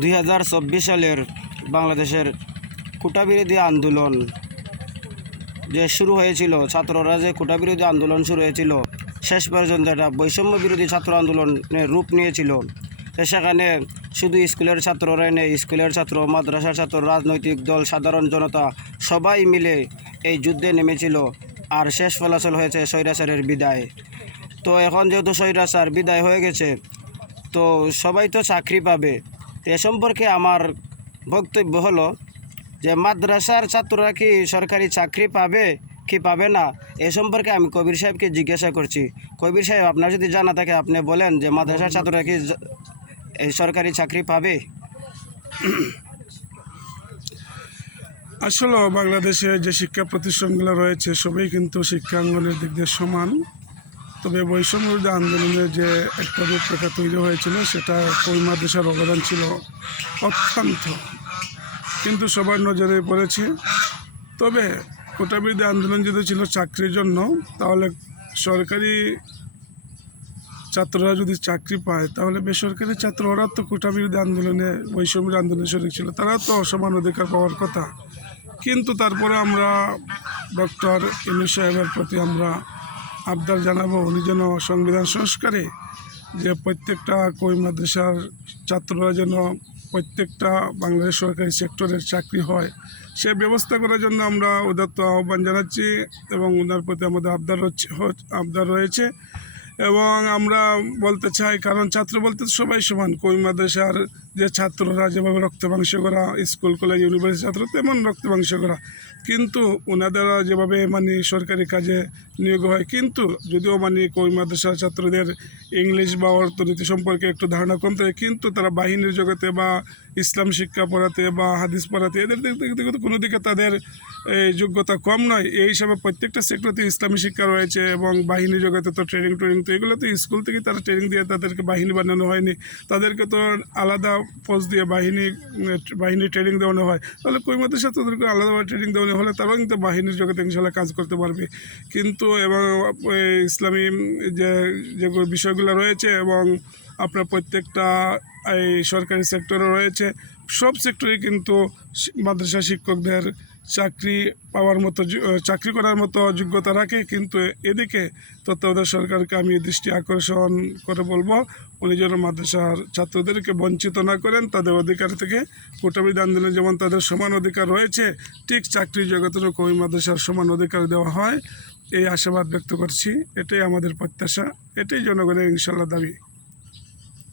2024 সালের বাংলাদেশের কোটা বিরোধী আন্দোলন যে শুরু হয়েছিল, ছাত্ররা যে কোটা বিরোধী আন্দোলন শুরু হয়েছিল, শেষ পর্যন্ত এটা বৈষম্য বিরোধী ছাত্র আন্দোলনের রূপ নিয়েছিল। সেখানে শুধু স্কুলের ছাত্ররাই নেই, স্কুলের ছাত্র, মাদ্রাসার ছাত্র, রাজনৈতিক দল, সাধারণ জনতা সবাই মিলে এই যুদ্ধে নেমেছিল। আর শেষ ফলাফল হয়েছে স্বৈরাচারের বিদায়। তো এখন যেহেতু স্বৈরাচার বিদায় হয়ে গেছে, তো সবাই তো চাকরি পাবে। তো এ সম্পর্কে আমার বক্তব্য হলো যে মাদ্রাসার ছাত্ররা কি সরকারি চাকরি পাবে কি পাবে না, এ সম্পর্কে আমি কবির সাহেবকে জিজ্ঞাসা করছি। কবির সাহেব, আপনার যদি জানা থাকে আপনি বলেন যে মাদ্রাসার ছাত্ররা কি এই সরকারি চাকরি পাবে? আসলে বাংলাদেশে যে শিক্ষা প্রতিষ্ঠানগুলো রয়েছে সবই কিন্তু শিক্ষাঙ্গনের দিক দিয়ে সমান। তবে বৈষম্য বিরোধী আন্দোলনের যে একটা রূপরেখা তৈরি হয়েছিল সেটা কই মাদ্রাসার অবদান ছিল অত্যন্ত, কিন্তু সবার নজরে পড়েছে। তবে কোটা বিরোধী আন্দোলন যদি ছিল চাকরির জন্য, তাহলে সরকারি ছাত্ররা যদি চাকরি পায় তাহলে বেসরকারি ছাত্র ওরা তো কোটা বিরোধী আন্দোলনে, বৈষম্য আন্দোলনে শরিক ছিল, তারা তো সমান অধিকার পাওয়ার কথা। কিন্তু তারপরে আমরা ডক্টর ইউনূস সাহেবের প্রতি আমরা আবদার জানাবো, উনি যেন সংবিধান সংস্কারে যে প্রত্যেকটা কই মাদ্রাসার ছাত্ররা যেন প্রত্যেকটা বাংলাদেশ সরকারি সেক্টরের চাকরি হয়, সে ব্যবস্থা করার জন্য আমরা উদাত্ত আহ্বান জানাচ্ছি এবং ওনার প্রতি আমাদের আবদার রয়েছে। এবং আমরা বলতে চাই, কারণ ছাত্র বলতে সবাই সমান। কই মাদ্রাসার যে ছাত্ররা যেভাবে রক্ত মাংস করা, স্কুল কলেজ ইউনিভার্সিটি ছাত্র তেমন রক্ত মাংস করা, কিন্তু ওনাদের যেভাবে সরকারি কাজে নিয়োগ হয়, কিন্তু যদিও কই মাদ্রাসার ছাত্রদের ইংলিশ বা অর্থনীতি সম্পর্কে একটু ধারণা কম থাকে, কিন্তু তারা বাহিনীর জগতে বা ইসলাম শিক্ষা পড়াতে বা হাদিস পড়াতে এদের দিক থেকে কোনো দিকে তাদের যোগ্যতা কম নয়। এই হিসাবে প্রত্যেকটা সেক্টরতে ইসলামী শিক্ষা রয়েছে এবং বাহিনী জগতে তো ট্রেনিং তো এগুলো তো স্কুল থেকে তারা ট্রেনিং দিয়ে তাদেরকে বাহিনী বানানো হয়নি, তাদেরকে তো আলাদা পোস্ট দিয়ে বাহিনী ট্রেনিং দেওয়ানো হয়। তাহলে কই মাদ্রাসা তাদেরকে আলাদাভাবে ট্রেনিং দেওয়ানো হলে তারাও কিন্তু বাহিনীর জগতে ইনশাল্লাহ কাজ করতে পারবে। কিন্তু এবং ইসলামী যে বিষয়গুলো রয়েছে এবং আপনার প্রত্যেকটা এই সরকারি সেক্টরে রয়েছে, সব সেক্টরেই কিন্তু মাদ্রাসা শিক্ষকদের চাকরি করার মতো যোগ্যতা রাখে। কিন্তু এদিকে তত্ত্বাবধায়ক সরকারকে আমি দৃষ্টি আকর্ষণ করে বলবো, উনি যেন মাদ্রাসার ছাত্রদেরকে বঞ্চিত না করেন তাদের অধিকার থেকে। কোটা বিরোধী আন্দোলনে যেমন তাদের সমান অধিকার রয়েছে, ঠিক চাকরি জগতেরও কই মাদ্রাসার সমান অধিকার দেওয়া হয়, এই আশাবাদ ব্যক্ত করছি। এটাই আমাদের প্রত্যাশা, এটাই জনগণের ইনশাল্লাহ দাবি।